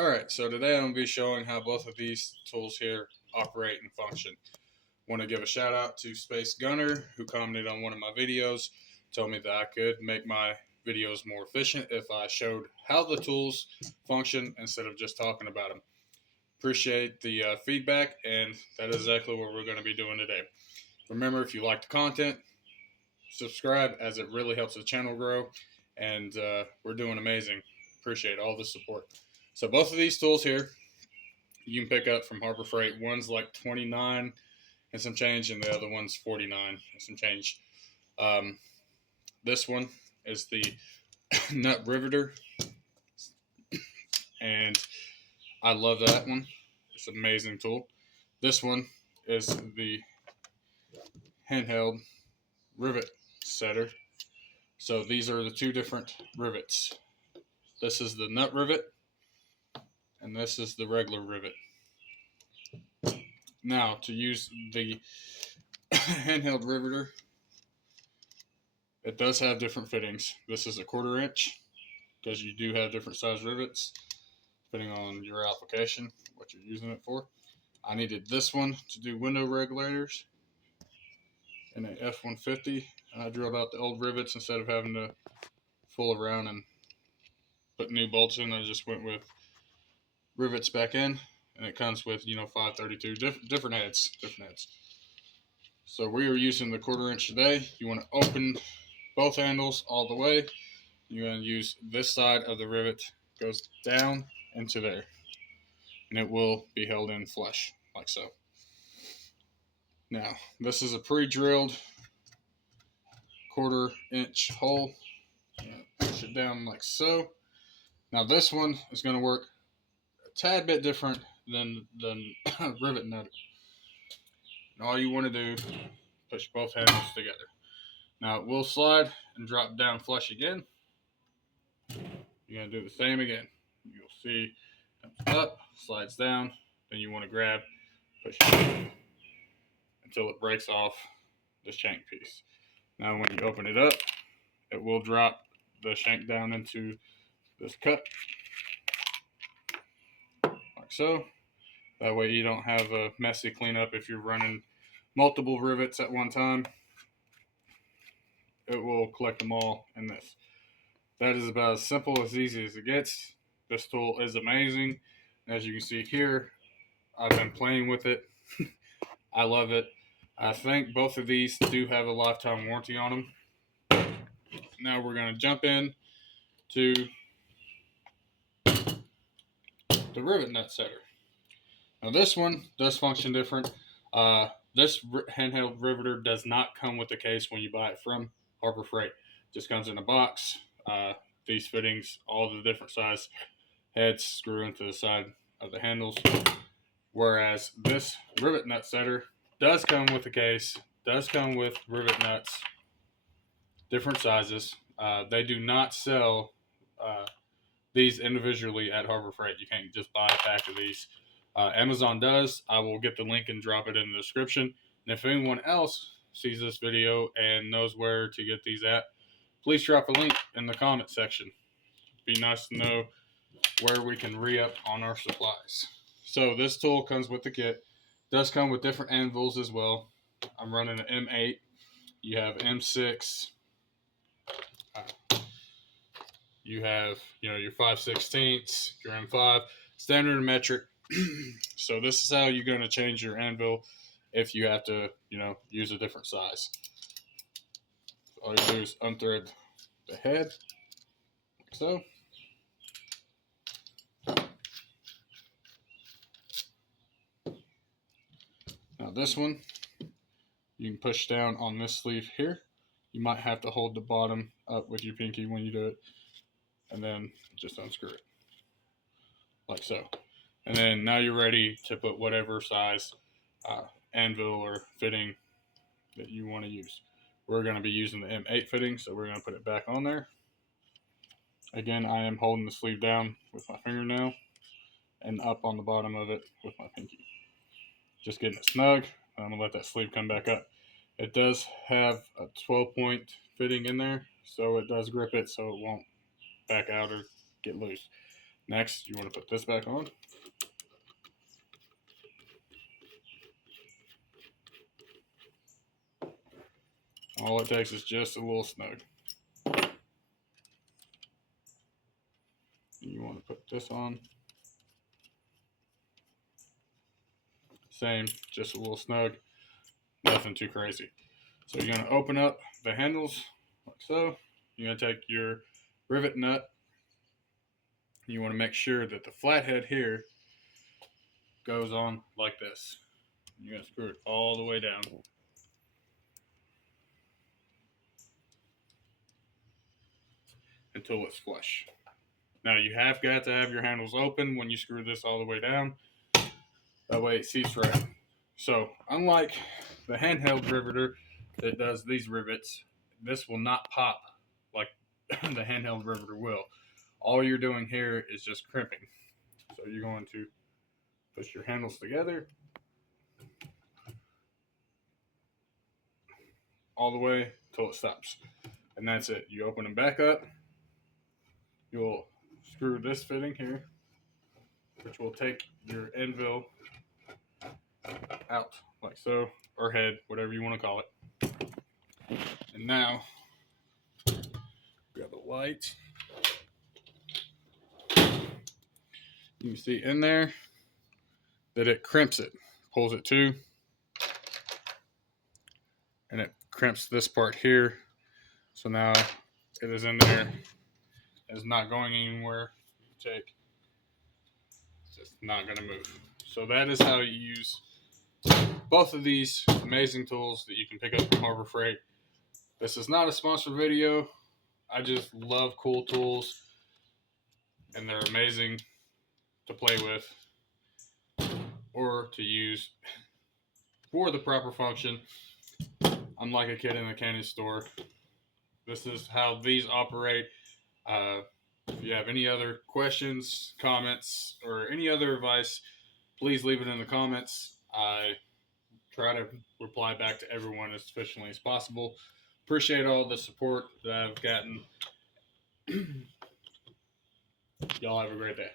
Alright, so today I'm going to be showing how both of these tools here operate and function. Want to give a shout out to Space Gunner, who commented on one of my videos, told me that I could make my videos more efficient if I showed how the tools function instead of just talking about them. Appreciate the feedback, and that is exactly what we're going to be doing today. Remember, if you like the content, subscribe, as it really helps the channel grow, and we're doing amazing. Appreciate all the support. So both of these tools here you can pick up from Harbor Freight. One's like 29 and some change, and the other one's 49 and some change. This one is the nut riveter, and I love that one. It's an amazing tool. This one is the handheld rivet setter. So these are the two different rivets. This is the nut rivet, and this is the regular rivet. Now, to use the handheld riveter, it does have different fittings. This is a 1/4 inch, because you do have different size rivets depending on your application, what you're using it for. I needed this one to do window regulators in an F-150, and I drilled out the old rivets instead of having to fool around and put new bolts in. I just went with rivets back in, and it comes with 532 different heads. So we are using the 1/4 inch today. You want to open both handles all the way. You're going to use this side of the rivet, goes down into there, and it will be held in flush like so. Now, this is a pre-drilled 1/4 inch hole. Push it down like so. Now this one is going to work a tad bit different than rivet nut. And all you want to do, push both handles together. Now it will slide and drop down flush again. You're going to do the same again. You'll see it comes up, slides down, then you want to grab, push it until it breaks off the shank piece. Now when you open it up, it will drop the shank down into this cut, like so. That way you don't have a messy cleanup if you're running multiple rivets at one time. It will collect them all in this. That is about as simple as easy as it gets. This tool is amazing. As you can see here, I've been playing with it. I love it. I think both of these do have a lifetime warranty on them. Now we're going to jump in to the rivet nut setter. Now this one does function different. This handheld riveter does not come with a case when you buy it from Harbor Freight. It just comes in a box. These fittings, all the different size heads screw into the side of the handles. Whereas this rivet nut setter does come with a case, does come with rivet nuts, different sizes. They do not sell these individually at Harbor Freight. You can't just buy a pack of these. Amazon does. I will get the link and drop it in the description. And if anyone else sees this video and knows where to get these at, please drop a link in the comment section. It'd be nice to know where we can re-up on our supplies. So this tool comes with the kit. Does come with different anvils as well. I'm running an M8. You have M6. You have your 5/16, your M5, standard and metric. So this is how you're going to change your anvil if you have to use a different size. All you do is unthread the head like so. Now this one, you can push down on this sleeve here. You might have to hold the bottom up with your pinky when you do it, and then just unscrew it like so. And then now you're ready to put whatever size anvil or fitting that you want to use. We're going to be using the M8 fitting, so we're going to put it back on there. Again, I am holding the sleeve down with my fingernail and up on the bottom of it with my pinky. Just getting it snug. I'm going to let that sleeve come back up. It does have a 12-point fitting in there, so it does grip it so it won't back out or get loose. Next, you want to put this back on. All it takes is just a little snug. You want to put this on. Same, just a little snug. Nothing too crazy. So you're going to open up the handles like so. You're going to take your rivet nut. You want to make sure that the flathead here goes on like this. You're going to screw it all the way down. Until it's flush. Now you have got to have your handles open when you screw this all the way down. That way it seats right. So unlike the handheld riveter that does these rivets, this will not pop like the handheld riveter will. All you're doing here is just crimping. So you're going to push your handles together all the way till it stops. And that's it. You open them back up. You'll screw this fitting here, which will take your anvil out like so, or head, whatever you want to call it. And now, grab a light. You can see in there that it crimps it, pulls it to, and it crimps this part here. So now it is in there. It's not going anywhere. It's just not going to move. So that is how you use both of these amazing tools that you can pick up from Harbor Freight. This is not a sponsored video. I just love cool tools, and they're amazing to play with or to use for the proper function. I'm like a kid in a candy store. This is how these operate. If you have any other questions, comments, or any other advice, please leave it in the comments. I try to reply back to everyone as efficiently as possible. Appreciate all the support that I've gotten. Y'all have a great day.